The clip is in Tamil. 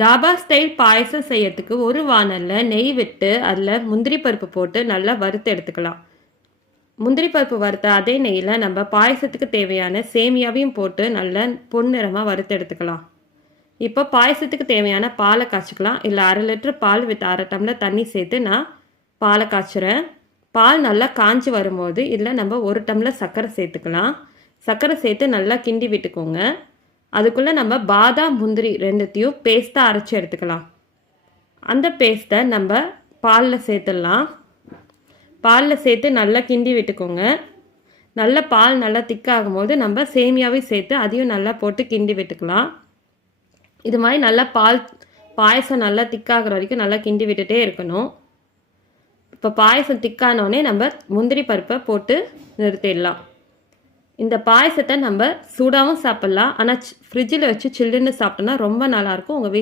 தாபா ஸ்டைல் பாயசம் செய்யறதுக்கு ஒரு வானலில் நெய் விட்டு அதில் முந்திரி பருப்பு போட்டு நல்லா வறுத்து எடுத்துக்கலாம். முந்திரி பருப்பு வறுத்த அதே நெய்யில் நம்ம பாயசத்துக்கு தேவையான சேமியாவையும் போட்டு நல்லா பொன்னிறமாக வறுத்து எடுத்துக்கலாம். இப்போ பாயசத்துக்கு தேவையான பாலை காய்ச்சிக்கலாம். இல்லை 1/2 லிட்டர் பால் வித் 1/2 டம்ளர் தண்ணி சேர்த்து நான் பாலை காய்ச்சுறேன். பால் நல்லா காஞ்சி வரும்போது இதில் நம்ம 1 டம்ளர் சர்க்கரை சேர்த்துக்கலாம். சர்க்கரை சேர்த்து நல்லா கிண்டி விட்டுக்கோங்க. அதுக்குள்ளே நம்ம பாதாம் முந்திரி ரெண்டுத்தையும் பேஸ்ட்டாக அரைச்சி எடுத்துக்கலாம். அந்த பேஸ்ட்டை நம்ம பாலில் சேர்த்துடலாம். பாலில் சேர்த்து நல்லா கிண்டி விட்டுக்கோங்க. நல்ல பால் நல்லா திக்காகும் போது நம்ம சேமியாவையும் சேர்த்து அதையும் நல்லா போட்டு கிண்டி விட்டுக்கலாம். இது மாதிரி நல்லா பாயசம் நல்லா திக்காகிற வரைக்கும் நல்லா கிண்டி விட்டுட்டே இருக்கணும். இப்போ பாயசம் திக்கானோடனே நம்ம முந்திரி பருப்பை போட்டு நிறுத்திடலாம். இந்த பாயசத்தை நம்ம சூடாகவும் சாப்பிட்லாம். ஆனால் ஃப்ரிட்ஜில் வச்சு சில்லுன்னு சாப்பிட்டோன்னா ரொம்ப நல்லாயிருக்கும். உங்கள்